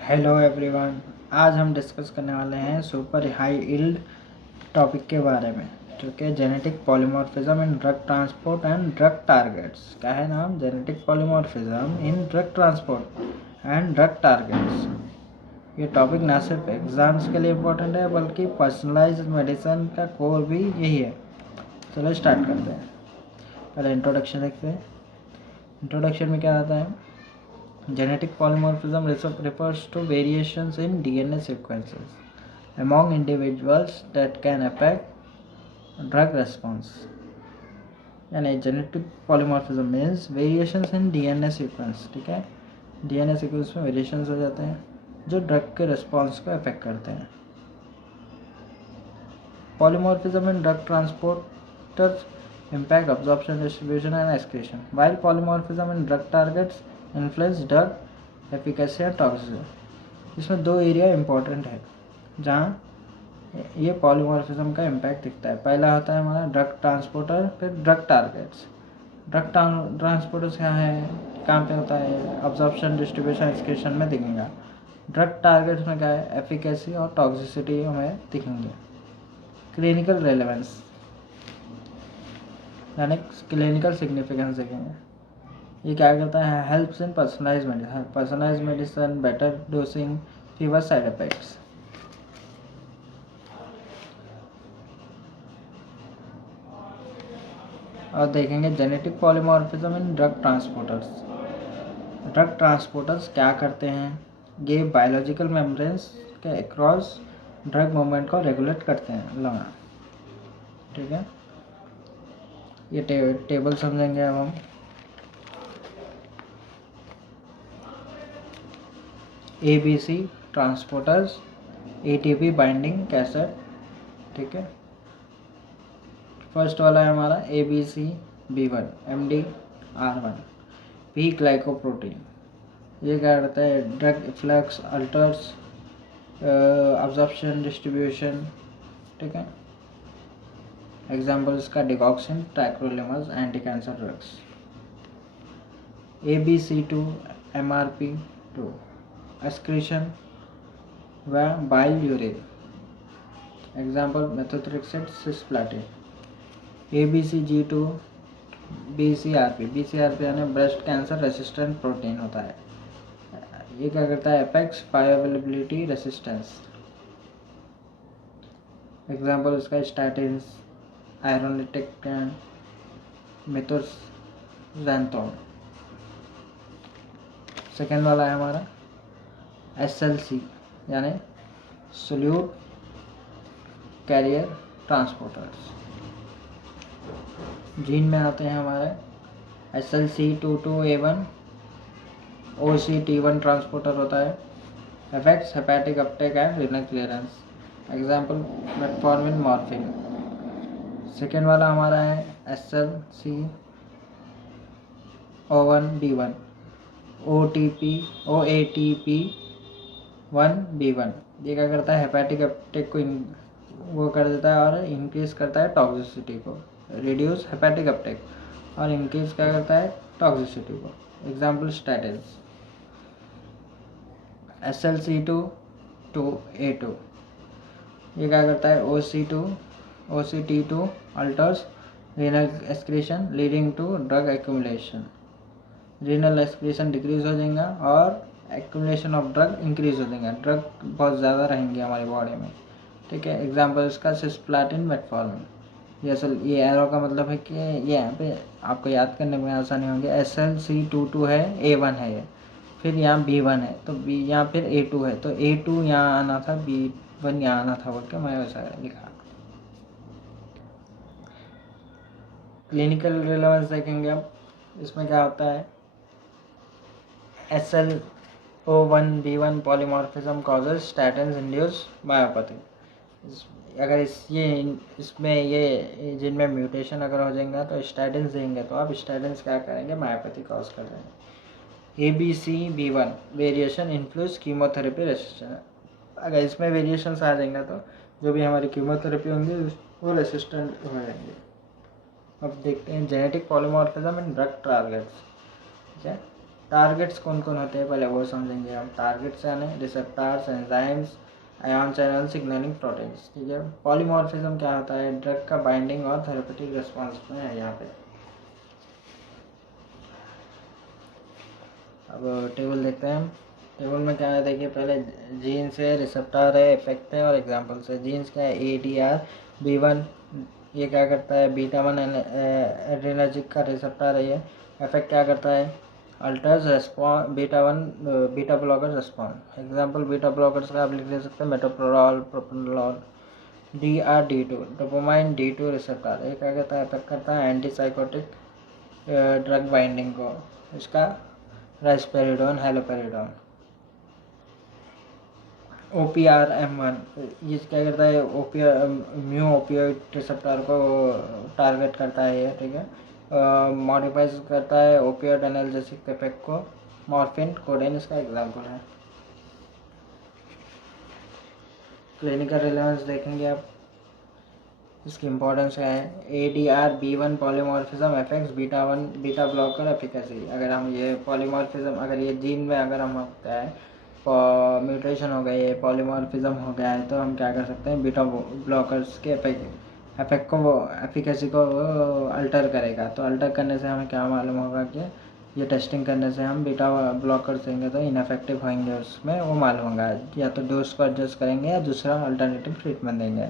Hello everyone. आज हम discuss करने वाले हैं सुपर हाई यील्ड टॉपिक के बारे में, जो कि genetic polymorphism in drug transport and drug targets. क्या है नाम? Genetic polymorphism in drug transport and drug targets. ये टॉपिक ना सिर्फ एग्जाम्स के लिए इम्पोर्टेंट है बल्कि पर्सनलाइज्ड मेडिसिन का कोर भी यही है। चलो स्टार्ट करते हैं। पहले इंट्रोडक्शन देखते हैं। इंट्रोडक्शन में क्या आता है? Genetic polymorphism refers to variations in DNA sequences among individuals that can affect drug response. यानी genetic polymorphism means variations in DNA sequence। ठीक है, DNA sequence में variations हो जाते हैं जो ड्रग के रिस्पॉन्स को अफेक्ट करते हैं। Polymorphism in drug transporters impact absorption, distribution and excretion, while polymorphism in drug targets influence drug efficacy and toxicity। इसमें दो एरिया इम्पोर्टेंट है जहाँ ये पॉलीमॉर्फिज्म का इम्पैक्ट दिखता है। पहला होता है हमारा ड्रग ट्रांसपोर्टर, फिर ड्रग टारगेट्स। ड्रग ट्रांसपोर्टर्स क्या है, कहाँ पे होता है? अब्जॉर्प्शन, डिस्ट्रीब्यूशन, एक्सक्रीशन में दिखेगा। ड्रग टारगेट्स में क्या है? एफिकेसी और टॉक्सिसिटी हमें दिखेंगे। क्लिनिकल रेलेवेंस यानी क्लिनिकल सिग्निफिकेंस देखेंगे। ये क्या करता है? Helps in personalize medicine, better dosing, fever side effects. और देखेंगे genetic polymorphism in drug transporters. Drug transporters क्या करते हैं? ये बायोलॉजिकल मेम्ब्रेन्स के अक्रॉस ड्रग मूवमेंट को रेगुलेट करते हैं। लगा, ठीक है। ये टेबल समझेंगे अब हम। ABC transporters, ATP binding cassette. ठीक है, फर्स्ट वाला है हमारा ABCB1 MDR1 P ग्लाइकोप्रोटीन। ये क्या करता है? Drug efflux, alters absorption, distribution. ठीक है, एग्जाम्पल इसका digoxin, tacrolimus, anti cancer drugs. ABC2 MRP2 excretion व bile urine, example methotrexate, cisplatin. ABCG2 BCRP यानी ब्रेस्ट कैंसर रेसिस्टेंट प्रोटीन होता है। ये क्या करता है? Affects bioavailability, resistance. एग्जाम्पल इसका स्टैटिन्स, आयरोनिटिक, मिथोक्सांथोन। सेकेंड वाला है हमारा SLC यानी सोल्यूट कैरियर ट्रांसपोर्टर्स। जीन में आते हैं हमारे SLC22A1 OCT1 ट्रांसपोर्टर होता है। Affects hepatic Uptake and renal clearance, example metformin, morphine. Second वाला हमारा है SLC01B1 OATP1B1। ये क्या करता है? हेपेटिक अपटेक को वो कर देता है और इंक्रीज करता है टॉक्सिसिटी को। रिड्यूस हेपेटिक अपटेक और इंक्रीज क्या करता है? टॉक्सिसिटी को। Example statins. SLC22A2 ये क्या करता है? OCT2 alters renal excretion leading to drug accumulation. Renal excretion decrease हो जाएगा और एक्यूमुलेशन ऑफ ड्रग इंक्रीज हो जाएगा। ड्रग बहुत ज़्यादा रहेंगे हमारी बॉडी में। ठीक है, एग्जाम्पल इसका सिस्प्लाटिन, मेटफॉर्मिन। ये एरो का मतलब है कि ये यहाँ पे आपको याद करने में आसानी होगी। SLC22 है, A1 है ये, फिर यहाँ B1 है, तो B यहाँ फिर A2 है, तो A2 यहाँ आना था, B1 यहाँ आना था बोल के मैं वैसा लिखा। क्लिनिकल रिलेवेंस देखेंगे अब। इसमें क्या होता है? SLO1B1 polymorphism causes statins induce myopathy. अगर इसमें ये जिनमें म्यूटेशन अगर हो जाएगा तो स्टैटिन्स देंगे, तो आप स्टैटिन्स क्या करेंगे? मायोपैथी कॉज कर देंगे। ABCB1 variation influence chemotherapy resistance. अगर इसमें वेरिएशंस आ जाएंगे तो जो भी हमारी कीमोथेरेपी होंगी वो रेसिस्टेंट हो जाएंगे। अब देखते हैं genetic polymorphism in drug targets. ठीक है, टारगेट्स कौन कौन होते हैं पहले वो समझेंगे हम। टारगेट्स यानी receptors, enzymes, ion channel, signalling proteins. ठीक है, पॉलीमॉर्फिज्म क्या होता है? ड्रग का बाइंडिंग और थेरेपेटिक रिस्पॉन्स में है यहाँ पे। अब टेबल देखते हैं हम। टेबल में क्या है देखिए, पहले जीन्स है, रिसेप्टर है, इफेक्ट है और एग्जांपल्स है। जीन्स क्या है? ADR B1, ये क्या करता है? बीटा 1 एड्रेनर्जिक का रिसेप्टर है ये। इफेक्ट क्या करता है? Altars response beta 1 beta blocker response. Example beta blockers का आप लिख ले सकते हैं, metoprolol, प्रोप्रानोलॉल। DRD2 dopamine D2 receptor, ये क्या कहता है? इफेक्ट करता है एंटी साइकोटिक ड्रग बाइंडिंग को, इसका राइस्पेरिडोन, हैलोपेरिडोन। OPRM1 ये क्या करता है? म्यू ओपियोइड रिसेप्टर को टारगेट करता है ये। ठीक है, मॉडिफाइज करता है ओपियोइड एनाल्जेसिक इफेक्ट को। मॉर्फिन, कोडेन इसका एग्जांपल है। क्लिनिकल रिलेवेंस देखेंगे आप, इसकी इंपॉर्टेंस क्या है? ADR B1 polymorphism effects beta 1 beta blocker efficacy. अगर हम ये पॉलीमॉर्फिज्म, अगर ये जीन में अगर हम क्या है म्यूटेशन हो गई है, पॉलीमॉर्फिज्म हो गया है, तो हम क्या कर सकते हैं? बीटा ब्लॉकर्स के इफेक्ट को, वो एफिकेसी को अल्टर करेगा। तो अल्टर करने से हमें क्या मालूम होगा कि ये टेस्टिंग करने से हम बीटा ब्लॉकर्स देंगे तो इनफेक्टिव होंगे, उसमें वो मालूम होगा। या तो डोज को एडजस्ट करेंगे या दूसरा अल्टरनेटिव ट्रीटमेंट देंगे।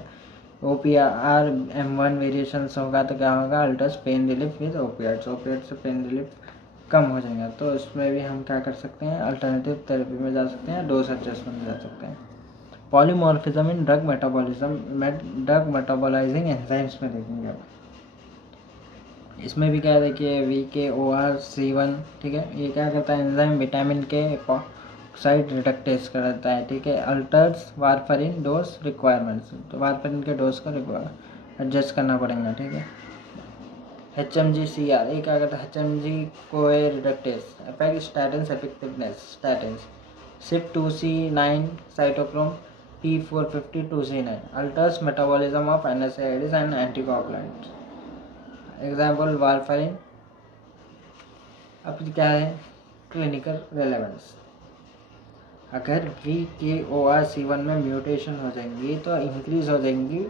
OPRM1 वेरिएशंस होगा तो क्या होगा? Altars pain relief with opioids, opioid से पेन रिलीफ कम हो जाएगा। तो इसमें भी हम क्या कर सकते हैं? अल्टरनेटिव थेरेपी में जा सकते हैं, डोज एडजस्टमेंट में जा सकते हैं। Polymorphism in drug metabolism, drug metabolizing enzymes में देखेंगे अब। इसमें भी क्या देखिए, VKORC1। ठीक है, ये क्या करता है? एंजाइम विटामिन के ऑक्साइड रिडक्टेज करता है। ठीक है, अल्टर्स वारफरिन डोज रिक्वायरमेंट्स, तो वारफरिन के डोज को एडजस्ट करना पड़ेगा। ठीक है, HMG-CR, ये क्या करता है? HMG कोए reductase effect statins effectiveness, statins. CYP2C9 cytochrome P450-2C9 altars metabolism of NSAIDs and anticoagulants. Example warfarin. अब क्या है? क्लिनिकल रेलेवेंस, अगर VKORC1 में म्यूटेशन हो जाएंगी तो इंक्रीज हो जाएंगी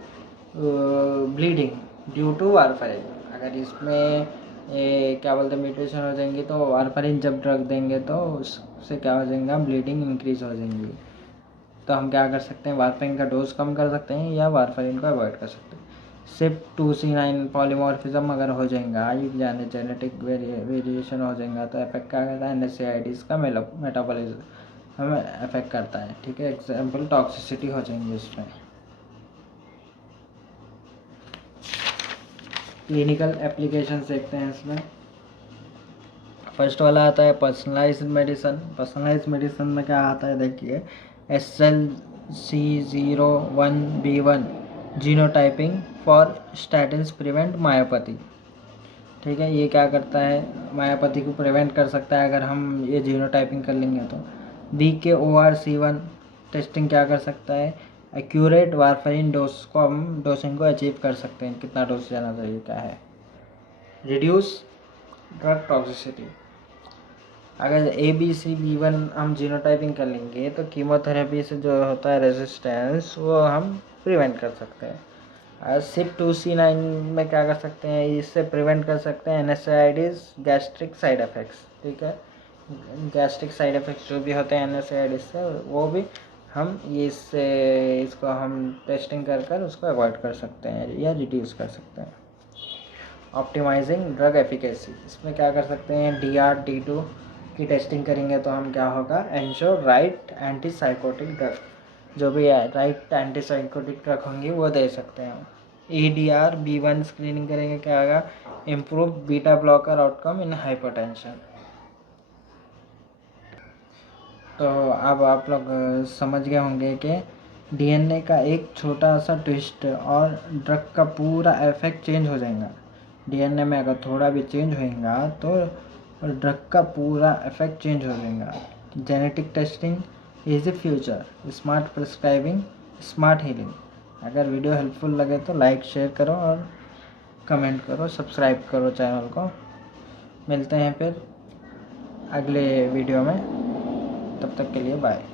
ब्लीडिंग ड्यू टू वारफरिन। अगर इसमें क्या बोलते हैं, म्यूटेशन हो जाएंगी तो वारफरिन जब ड्रग देंगे तो उससे क्या हो जाएगा? ब्लीडिंग इंक्रीज हो जाएंगी। तो हम क्या कर सकते हैं? वारफरिन का डोज कम कर सकते हैं या वारफरिन को अवॉइड कर सकते हैं। CYP2C9 पॉलीमॉर्फिज्म अगर हो जाएगा यानी जेनेटिक वेरिएशन हो जाएगा तो इफेक्ट क्या करता है? NSAIDs का मेटाबॉलिज्म हमें अफेक्ट करता है। ठीक है, एग्जाम्पल टॉक्सिसिटी हो जाएंगी इसमें। क्लिनिकल एप्लीकेशन देखते हैं इसमें। फर्स्ट वाला आता है पर्सनलाइज्ड मेडिसिन। पर्सनलाइज्ड मेडिसिन में क्या आता है देखिए, SLC01B1 genotyping for statins prevent myopathy. ठीक है, ये क्या करता है? मायोपैथी को प्रिवेंट कर सकता है अगर हम ये जीनोटाइपिंग कर लेंगे तो। VKORC1 टेस्टिंग क्या कर सकता है? एक्यूरेट वारफरिन डोज को हम डोसिंग को अचीव कर सकते हैं, कितना डोज जाना चाहिए क्या है। रिड्यूस ड्रग टॉक्सिसिटी, अगर ABCB1 हम जीनोटाइपिंग कर लेंगे तो कीमोथेरेपी से जो होता है रेजिस्टेंस वो हम प्रिवेंट कर सकते हैं। CYP2C9 में क्या कर सकते हैं? इससे प्रिवेंट कर सकते हैं NSAIDs गैस्ट्रिक साइड इफ़ेक्ट्स। ठीक है, गैस्ट्रिक साइड इफ़ेक्ट्स जो भी होते हैं NSAIDs से, वो भी हम इसको हम टेस्टिंग कर उसको अवॉइड कर सकते हैं या रिड्यूस कर सकते हैं। ऑप्टिमाइजिंग ड्रग एफिकेसी, इसमें क्या कर सकते हैं? DRD2 की टेस्टिंग करेंगे तो हम क्या होगा? एंश्योर राइट एंटीसाइकोटिक ड्रग, जो भी राइट एंटीसाइकोटिक ड्रग होंगी वो दे सकते हैं। ADR-B1 स्क्रीनिंग करेंगे, क्या होगा? Improve beta blocker outcome in hypertension. तो अब आप लोग समझ गए होंगे कि DNA का एक छोटा सा ट्विस्ट और ड्रग का पूरा इफेक्ट चेंज हो जाएगा। DNA में अगर थोड़ा भी चेंज होएगा तो ड्रग का पूरा इफेक्ट चेंज हो जाएगा। Genetic testing is the future, smart prescribing, smart healing. अगर वीडियो हेल्पफुल लगे तो लाइक शेयर करो और कमेंट करो, सब्सक्राइब करो चैनल को। मिलते हैं फिर अगले वीडियो में। तब तक के लिए बाय।